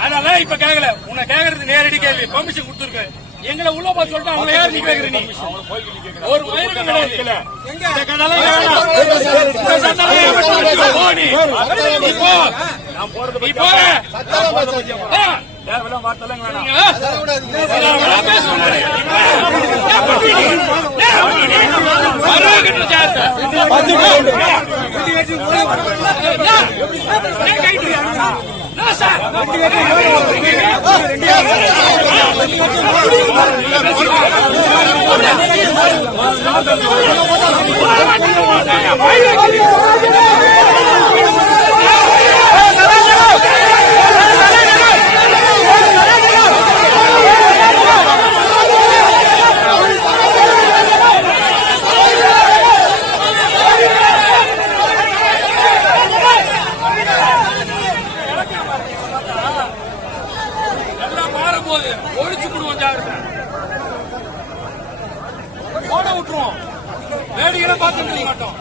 அதெல்லாம் இப்ப கேட்கல உன்னை கேக்குறது நேரடி கேள்வி பெர்மிஷன் கொடுத்துருக்க எங்களை உள்ள போய் சொல்லிட்டு அவங்க யார் நீ கேக்குற நீ ஒரு மயிருக்கு கிடையாது இந்த சார்? வேடிக்கையில பார்த்து இருக்க மாட்டோம்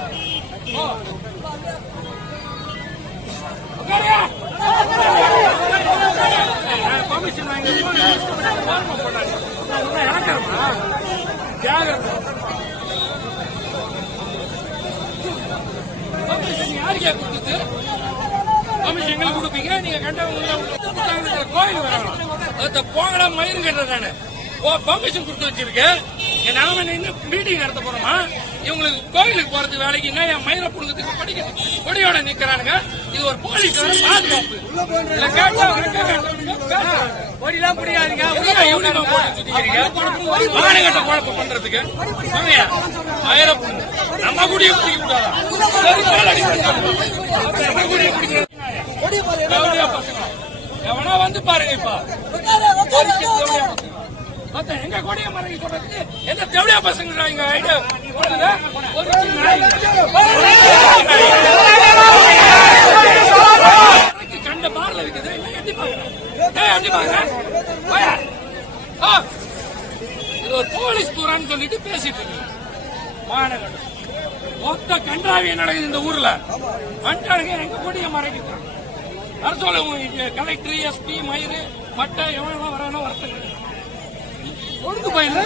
ஓ. நான் permission வாங்கி ஓரமா போட்டாங்க. நான் சொன்னேன், இறக்கறமா? ஜாகிரதை. Permission யாருக்கே கொடுத்தது? கமிஷன் எங்களுக்கு கொடுப்பீங்க நீங்க கண்டவங்க கோயில் வரணும் அந்த போங்கடா மயிறு கட்டுறேன் நான் ஓ பர்மிஷன் கொடுத்து வச்சிருக்கேன் என் நாம நின்று மீட்டிங் நடத்த போறோமா இவங்களுக்கு கோயிலுக்கு போறது வேலைக்கு என்ன என் மயிரை புடுங்கிறதுக்கு படிக்க கொடியோட நிக்கிறானுங்க. இது ஒரு போலீஸ் பாதுகாப்பு. கொடிலாம் முடியாதுங்க யூனிஃபார்ம் குழப்பம் பண்றதுக்கு. மயிரை நம்ம குடியை பிடிக்க கூடாதா? நம்ம எவனா வந்து பாருங்க இப்ப. மத்த எங்க கொடிய மறைக்க சொல்றதுக்கு எந்த தேவடியா பசங்க இங்க ஐடியா கண்ட பார்ல இருக்குது இவன் எப்படி பாக்குறான்? ஏய், இது ஒரு போலீஸ் தூரான்னு சொல்லிட்டு பேசிட்டு இருக்கு மாநகரம் மொத்த கன்றாவி நடக்குது இந்த ஊர்ல வந்துட்டானுங்க எங்க கொடிய மறைக்கிறான் கலெக்டர் எஸ்பி மயிறு மட்டை எவ்வளவு வரானோ வரத்துக்கு ஒழுங்கு பயில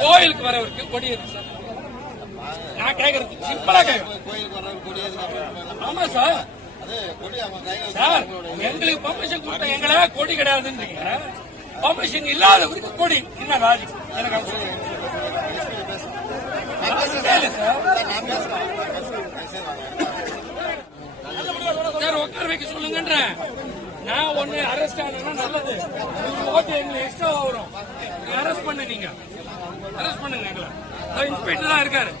கோயிலுக்கு வரவருக்கு கொடி சார் நான் கேக்குறது சிம்பிளா கேக்குறேன் கோயிலுக்கு ஆமா சார் சார் எங்களுக்கு பர்மிஷன் கொடுத்த எங்களை கொடி கிடையாதுன்றீங்க. பர்மிஷன் இல்லாதவருக்கு கொடி. என்ன ராஜி எனக்கு அது சொல்லுங்க. கேளு சார். நான் பேசுறேன் நான் பேசுறேன் மெசேஜ் வாங்க சார் உட்கார வைக்க சொல்லுங்கன்றேன் நான் ஒண்ணு அரெஸ்ட் ஆனா நல்லது. ஓட்டு எங்களுக்கு எக்ஸ்ட்ரா வரும். அரெஸ்ட் பண்ணு நீங்க. அரெஸ்ட் பண்ணுங்க எங்களை. இன்ஸ்பெக்டர் தான் இருக்காரு.